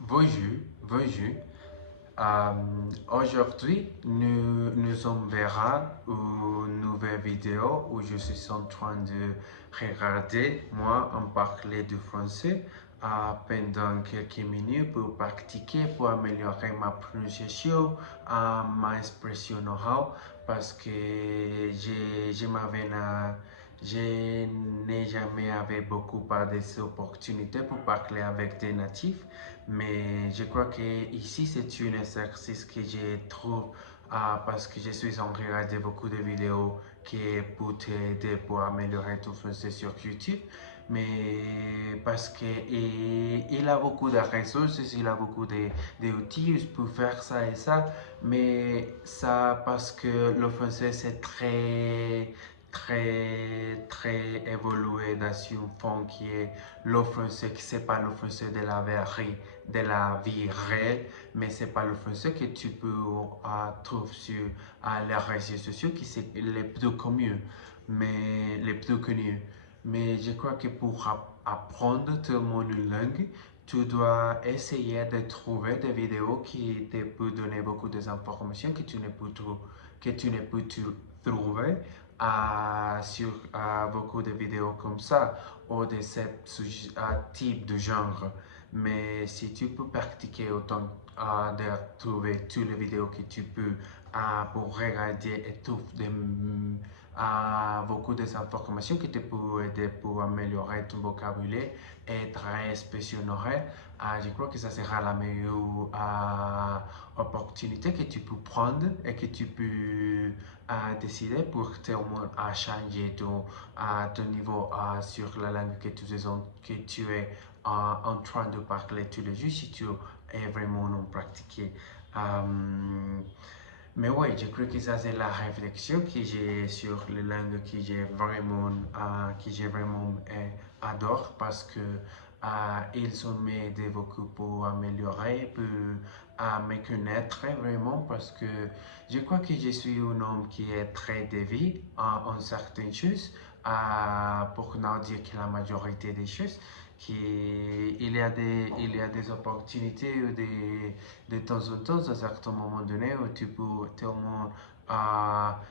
bonjour, bonjour. Aujourd'hui, nous on verra une nouvelle vidéo où je suis en train de regarder, moi, en parler du français pendant quelques minutes pour pratiquer, pour améliorer ma prononciation, ma expression orale, parce que je n'ai jamais eu beaucoup d'opportunités pour parler avec des natifs, mais je crois que ici c'est un exercice que je trouve parce que je suis en train de regarder beaucoup de vidéos qui peuvent t'aider pour améliorer ton français sur YouTube. Mais parce qu'il a beaucoup de ressources, il a beaucoup d'outils pour faire ça et ça, mais ça parce que le français c'est très évolué dans un fond qui est le français, qui c'est pas le français de la vie réelle, mais c'est pas le français que tu peux trouver sur les réseaux sociaux, qui c'est les plus connus, mais les plus connus. Mais je crois que pour apprendre tout le monde une langue, tu dois essayer de trouver des vidéos qui te peuvent donner beaucoup d'informations que tu ne peux trouver sur beaucoup de vidéos comme ça ou de ce type de genre. Mais si tu peux pratiquer autant de trouver toutes les vidéos que tu peux pour regarder et trouver beaucoup d'informations qui te peuvent aider pour améliorer ton vocabulaire et très expressionner, je crois que ça sera la meilleure opportunité que tu peux prendre et que tu peux décider pour te changer ton niveau sur la langue que tu es en train de parler tous les jours si tu es vraiment en pratiquer. Mais oui, je crois que ça c'est la réflexion que j'ai sur les langues que j'ai vraiment adore parce que ils ont m'aidé beaucoup pour améliorer, pour me connaître vraiment parce que je crois que je suis un homme qui est très dévié en certaines choses, pour ne dire que la majorité des choses, il y a des opportunités ou de temps en temps, à certains moments donnés, où tu peux tellement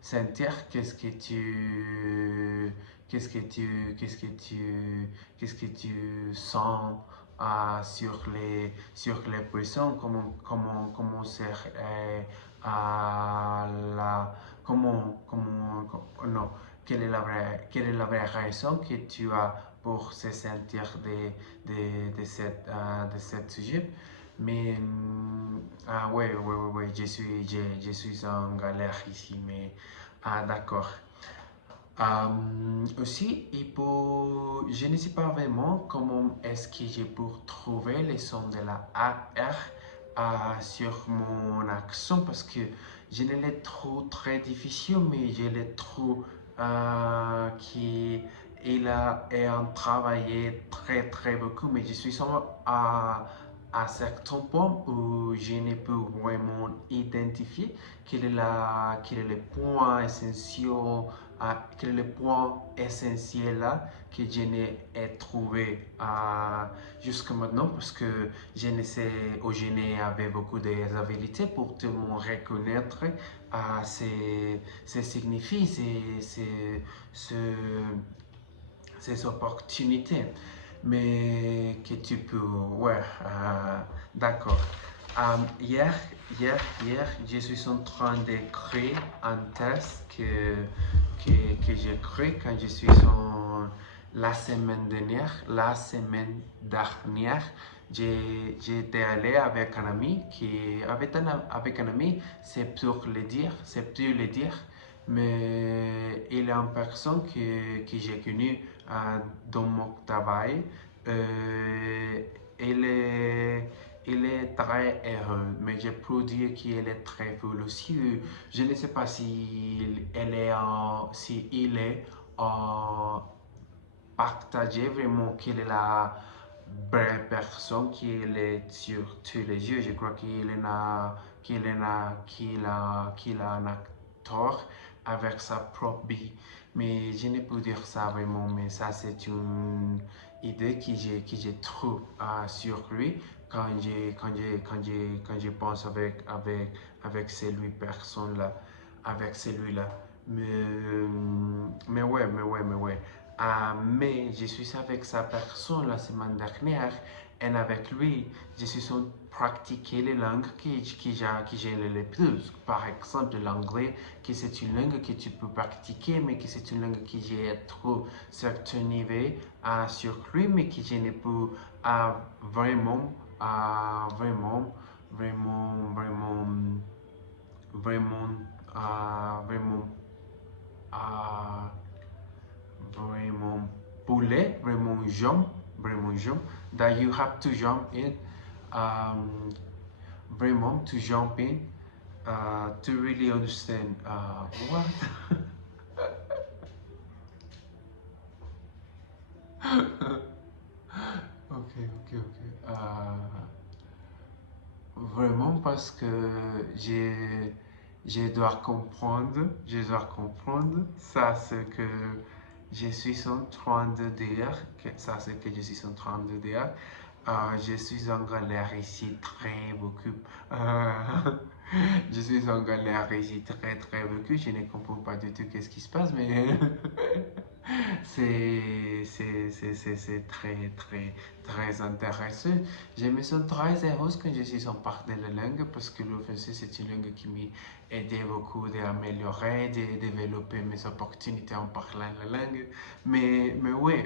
sentir qu'est-ce que tu sens sur les personnes, comment c'est la, non, quelle est la vraie raison que tu as pour se sentir de cette sujet. Mais ouais, je suis en galère ici, mais d'accord. Aussi, je ne sais pas vraiment comment est-ce que je peux trouver les sons de la AR sur mon accent parce que je ne l'ai trop très difficile, mais je l'ai trop qu'il a travaillé très beaucoup, mais je suis seulement à certains points où je ne peux vraiment identifier quel est le point essentiel, quel est le point essentiel là que je n'ai trouvé jusqu'à maintenant parce que je ne sais ou je n'ai avait beaucoup d'habilités pour te reconnaître ces signifie ces opportunités, mais que tu peux, ouais, d'accord. Hier, je suis en train d'écrire un test que j'ai écrit quand je suis en la semaine dernière, j'étais allé avec un ami avec un ami, c'est plus le dire, mais il est une personne que j'ai connue dans mon travail. Euh, il est, il est très heureux, mais je peux dire qu'il est très cool aussi. Je ne sais pas si il est partagé vraiment quelle est la vraie personne qu'il est sur tous les yeux. Je crois qu'il a un acteur avec sa propre vie. Mais je ne peux dire ça vraiment, mais ça c'est une idée que j'ai trouvé sur lui quand je pense avec celui personne-là, avec celui-là. Mais ouais. Mais je suis avec sa personne la semaine dernière et avec lui, je suis en pratiquer les langues que j'aime le plus. Par exemple, l'anglais, que c'est une langue que tu peux pratiquer, mais que c'est une langue que j'ai trop certain niveau sur lui, mais que je ne peux vraiment, vraiment, vraiment, vraiment, vraiment, euh, vraiment poulet, vraiment jump, that you have to jump in, um, vraiment to jump in, to really understand what. Ok. Vraiment parce que je dois comprendre ça, ce que je suis en train de dire, ça c'est que je suis en train de dire. Je suis en galère ici très beaucoup. Euh, je suis en galère ici très beaucoup. Je ne comprends pas du tout qu'est-ce qui se passe, mais c'est très intéressant. Je me sens très heureuse quand je suis en parler la langue parce que le français, c'est une langue qui m'a aidé beaucoup d'améliorer, de développer mes opportunités en parlant la langue. Mais oui,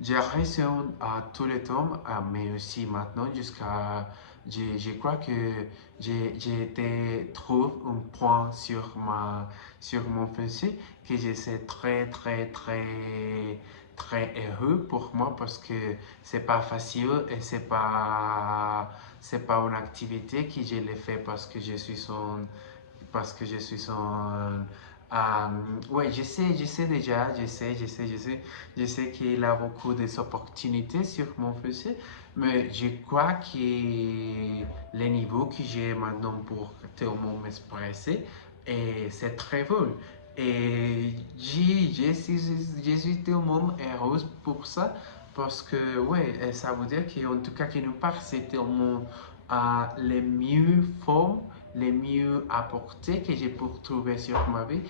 j'ai réussi à tous les tomes, mais aussi maintenant jusqu'à. Je crois que j'ai été trouvé un point sur mon français que je suis très heureux pour moi parce que c'est pas facile et c'est pas une activité que je l'ai fait parce que je suis son ouais, je sais déjà, je sais qu'il a beaucoup d'opportunités sur mon PC, mais je crois que le niveau que j'ai maintenant pour tellement m'exprimer, et c'est très bon. Et je suis tellement heureuse pour ça, parce que, ouais, ça veut dire qu'en tout cas, que nous part, c'est tellement les mieux formes, les mieux apportés que j'ai pu trouver sur ma vie.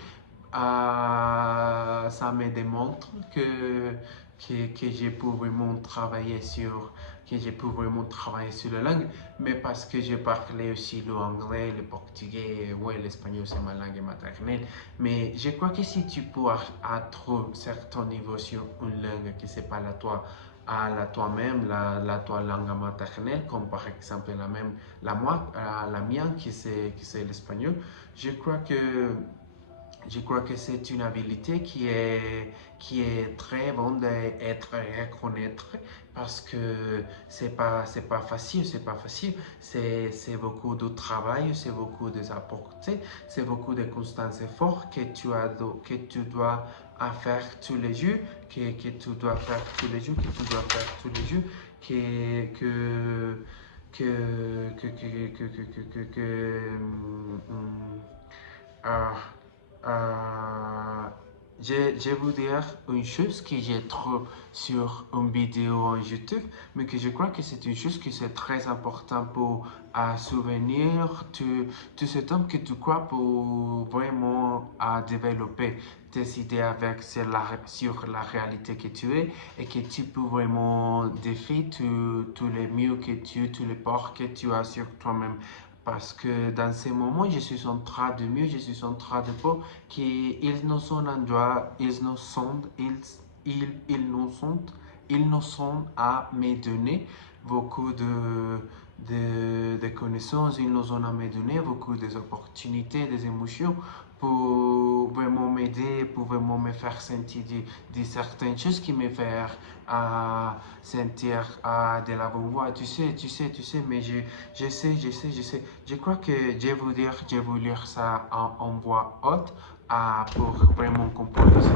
Ça me démontre que j'ai pu vraiment travailler sur que j'ai pu vraiment travailler sur la langue, mais parce que je parlais aussi l'anglais, le portugais, ouais, l'espagnol c'est ma langue maternelle. Mais je crois que si tu peux atteindre un certain niveau sur une langue qui c'est pas la toi, à la toi-même, la toi langue maternelle, comme par exemple la mienne qui c'est l'espagnol, je crois que je crois que c'est une habilité qui est très bonne d'être reconnaître parce que c'est pas facile, c'est beaucoup de travail, c'est beaucoup de apporter, c'est beaucoup de constants efforts que tu dois faire tous les jours, que tu dois faire tous les jours, que tu dois faire tous les jours, que ah, euh, je vous dire une chose que j'ai trouvé sur une vidéo en YouTube, mais que je crois que c'est une chose qui c'est très important pour souvenir tout ce temps que tu crois pour vraiment développer tes idées avec sur la réalité que tu es et que tu peux vraiment défier tous les mieux tous les ports que tu as sur toi-même. Parce que dans ces moments, je suis en train de mieux, je suis en train de pas qu'ils ne sont en droit, ils ne sont à me donner beaucoup de connaissances, ils nous ont à me donner beaucoup d'opportunités, des émotions pour vraiment m'aider, pour vraiment me faire sentir de certaines choses qui me font sentir de la bonne voix. Tu sais, mais je sais. Je crois que je vais vous lire ça en voix haute pour vraiment comprendre ce que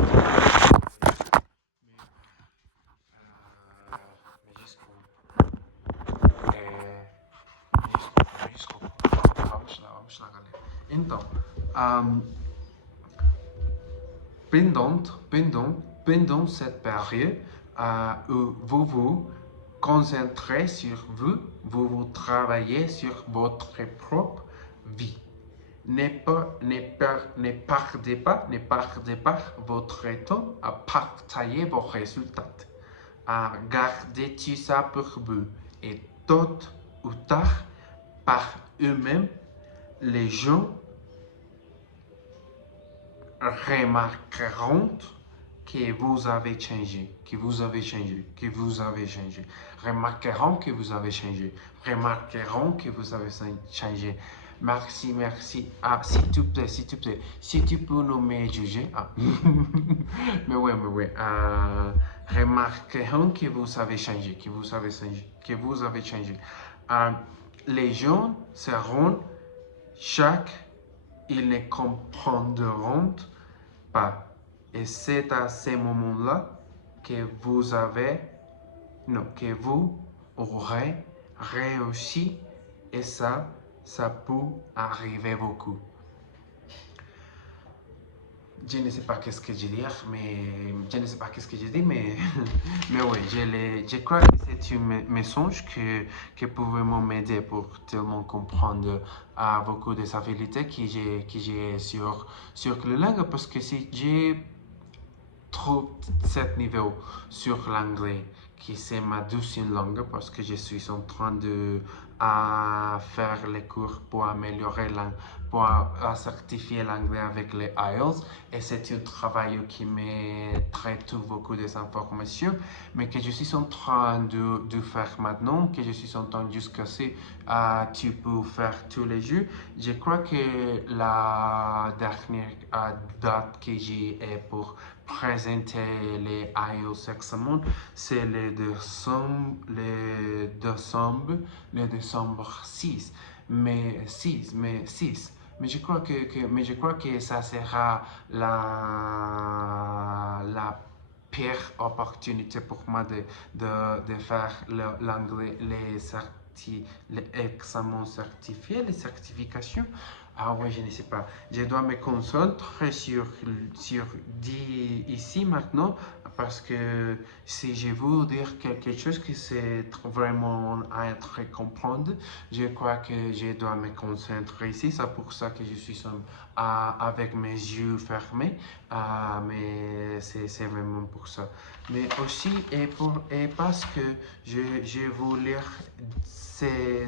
mais desculpa. Vamos lá, galera. Então, pendant cette période, vous vous concentrez sur vous, vous travaillez sur votre propre vie. Ne perdez pas votre temps à partager vos résultats, à garder tout ça pour vous. Et tôt ou tard, par eux-mêmes, les gens remarqueront que vous avez changé, remarqueront que vous avez changé, Merci. Ah, s'il te plaît, si tu peux nous me juger. Ah. mais ouais. Remarqueront que vous avez changé, les gens seront chaque, ils ne comprendront pas. Et c'est à ce moment-là que vous aurez réussi, et ça peut arriver beaucoup. Je ne sais pas qu'est-ce que je dis, mais oui, je crois que c'est un message que peut vraiment m'aider pour tellement comprendre beaucoup des habilités que j'ai sur la langue, parce que si j'ai trop cet niveau sur l'anglais, qui c'est ma deuxième langue, parce que je suis en train de faire les cours pour améliorer pour certifier l'anglais avec les IELTS, et c'est un travail qui me traite beaucoup des informations, mais que je suis en train de faire maintenant, que je suis en train jusqu'à ce tu peux faire tous les jours. Je crois que la dernière date que j'ai pour présenter les IELTS examens, c'est le décembre 6. Mais je crois que ça sera la pire opportunité pour moi de faire l'anglais, les examens certifiés, les certifications. Ah ouais, je ne sais pas. Je dois me concentrer sur ici maintenant, parce que si je veux dire quelque chose que c'est vraiment à être comprendre, je crois que je dois me concentrer ici. C'est pour ça que je suis avec mes yeux fermés, mais c'est vraiment pour ça. Mais aussi, et parce que je veux lire ces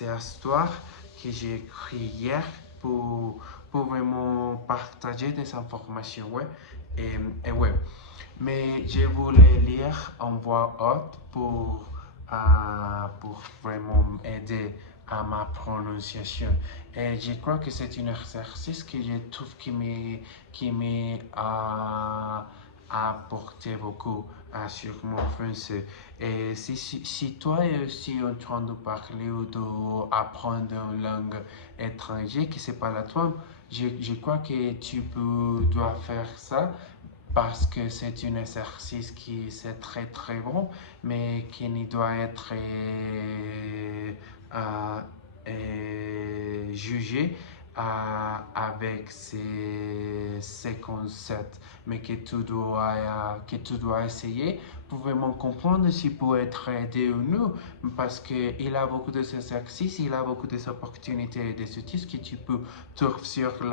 histoires que j'ai écrites hier pour vraiment partager des informations, ouais. Et ouais. Mais je voulais lire en voix haute pour vraiment aider à ma prononciation. Et je crois que c'est un exercice que je trouve qui m'a apporté beaucoup sur mon français. Et si toi es aussi en train de parler ou d'apprendre une langue étrangère qui n'est pas la toi, je crois que tu dois faire ça, parce que c'est un exercice qui c'est très très bon, mais qui ne doit être jugé avec ces concepts, mais que tu dois essayer pour vraiment comprendre si peut être aidé ou non, parce qu'il a beaucoup d'exercices, il a beaucoup d'opportunités et des outils que tu peux trouver sur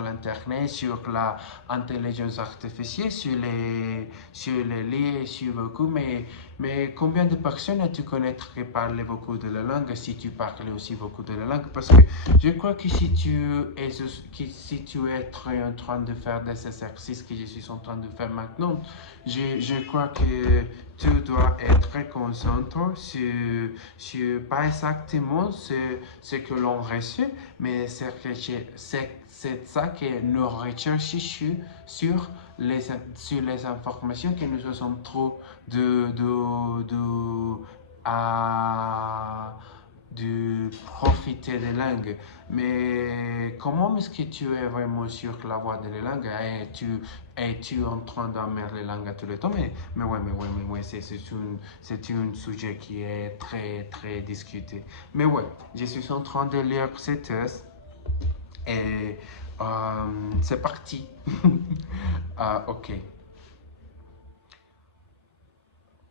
l'internet, sur l'intelligence artificielle, sur les livres, sur beaucoup, mais combien de personnes tu connais qui parlent beaucoup de la langue, si tu parles aussi beaucoup de la langue? Parce que je crois que si tu es en train de faire des exercices que je suis en train de faire maintenant, je crois que tu dois être concentré sur pas exactement ce que l'on reçoit, mais c'est ça que nous recherchons sur les informations que nous sommes trop de profiter des langues. Mais comment est-ce que tu es vraiment sur la voie de la langue? Es-tu en train d'amener les langues à tous les temps? Mais ouais, c'est un sujet qui est très très discuté. Mais ouais, je suis en train de lire ces tests, et C'est parti. Ok.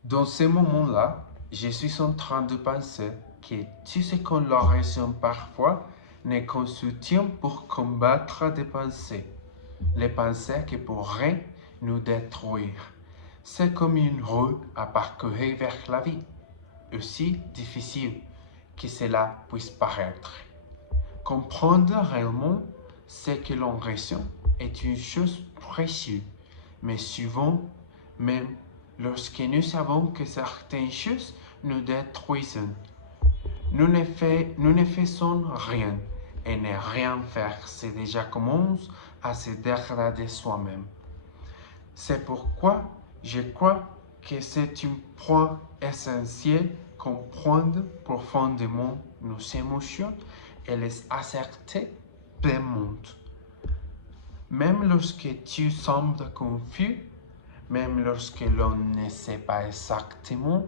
Dans ce moment-là, je suis en train de penser que tout ce qu'on leur ressent parfois n'est qu'un soutien pour combattre des pensées. Les pensées qui pourraient nous détruire. C'est comme une rue à parcourir vers la vie, aussi difficile que cela puisse paraître. Comprendre réellement ce que l'on ressent est une chose précieuse, mais souvent, même lorsque nous savons que certaines choses nous détruisent, nous ne faisons rien, et ne rien faire, c'est déjà commence à se dégrader soi-même. C'est pourquoi je crois que c'est un point essentiel comprendre profondément nos émotions et les accepter pleinement. Même lorsque tu sembles confus, même lorsque l'on ne sait pas exactement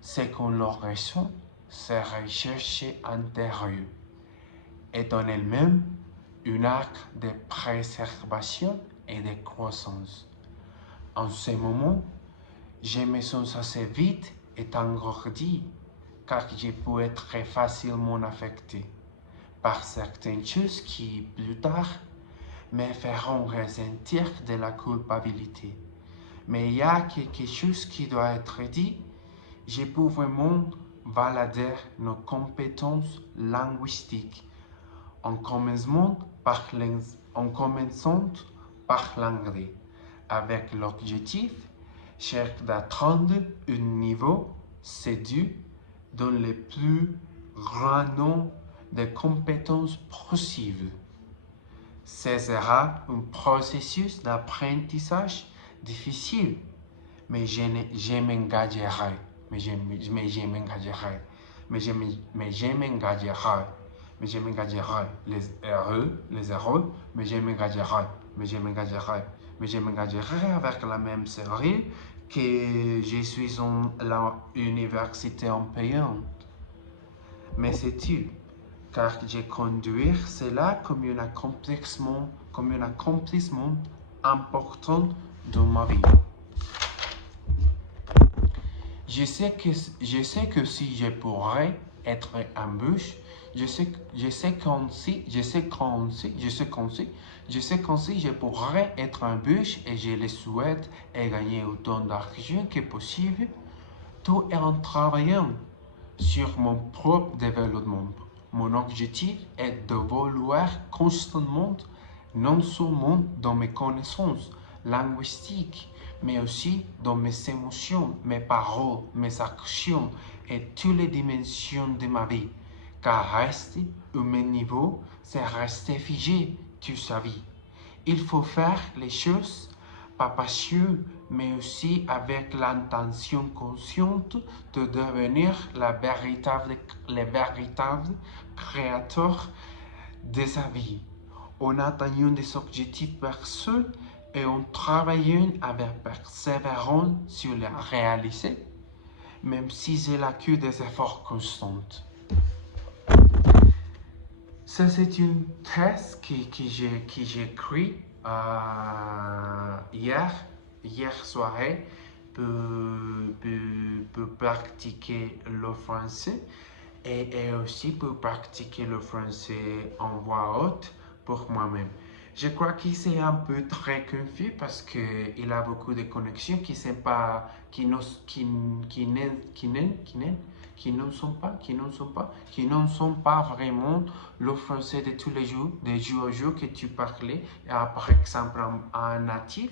ce qu'on leur ressent, c'est rechercher intérieur est en elle-même un acte de préservation et de croissance. En ce moment, je me sens assez vite et engourdi car je peux être très facilement affecté par certaines choses qui, plus tard, me feront ressentir de la culpabilité. Mais il y a quelque chose qui doit être dit. Je peux vraiment valider nos compétences linguistiques en commençant par l'anglais, avec l'objectif d'atteindre un niveau séduit dans le plus grand nombre de compétences possibles. Ce sera un processus d'apprentissage difficile, mais je m'engagerai, mais je m'engagerai, les erreurs, mais je m'engagerai avec la même série que je suis en l'université en payante. Mais c'est tout, car je conduis cela comme un accomplissement important dans ma vie. Je sais que si je pourrais être un bûche, je sais qu'ainsi je pourrais être un bûche et je le souhaite et gagner autant d'argent que possible, tout en travaillant sur mon propre développement. Mon objectif est d'évoluer constamment, non seulement dans mes connaissances linguistiques, mais aussi dans mes émotions, mes paroles, mes actions et toutes les dimensions de ma vie. Car rester au même niveau, c'est rester figé toute sa vie. Il faut faire les choses pas passion, mais aussi avec l'intention consciente de devenir le véritable créateur de sa vie, en atteignant des objectifs personnels et en travaillant avec persévérance sur les réaliser, même si c'est la queue des efforts constants. Ça, c'est une thèse que j'ai écrit hier soirée pour pratiquer le français et aussi pour pratiquer le français en voix haute pour moi-même. Je crois qu'il c'est un peu très confus parce qu'il a beaucoup de connexions qui ne sont pas vraiment le français de tous les jours, des jours au jour que tu parlais, par exemple en natif.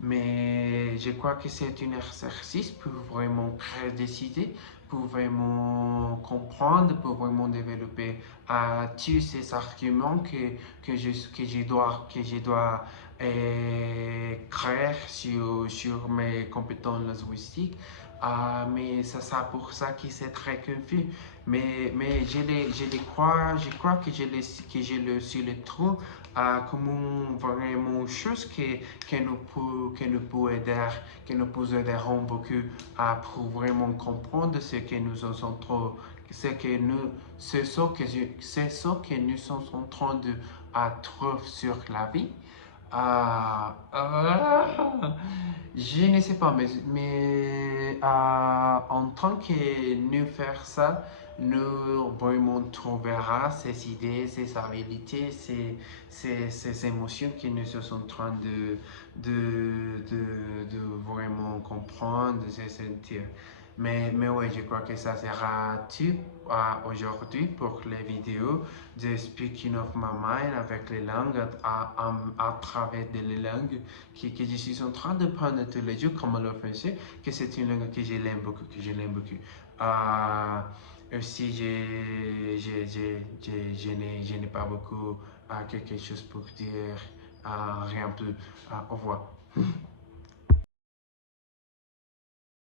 Mais je crois que c'est un exercice pour vraiment créer des idées, pour vraiment comprendre, pour vraiment développer tous ces arguments que je dois créer sur mes compétences linguistiques. Mais c'est pour ça que c'est très confus. Mais je crois que je le trouve comme vraiment chose que nous peut aider, que nous peut aider beaucoup pour vraiment comprendre ce que nous sommes trop, ce que nous sommes en train trouve sur la vie. Je ne sais pas, mais en tant que nous faire ça, nous vraiment trouvera ces idées, ces habilités, ces émotions que nous sommes en train de vraiment comprendre, de se sentir. Mais oui, je crois que ça sera tout aujourd'hui pour les vidéos de Speaking of My Mind avec les langues à travers les langues que je suis en train de prendre tous les jours comme le français, que c'est une langue que je l'aime beaucoup, que je l'aime beaucoup. Aussi, je n'ai pas beaucoup quelque chose pour dire, rien plus. Au revoir.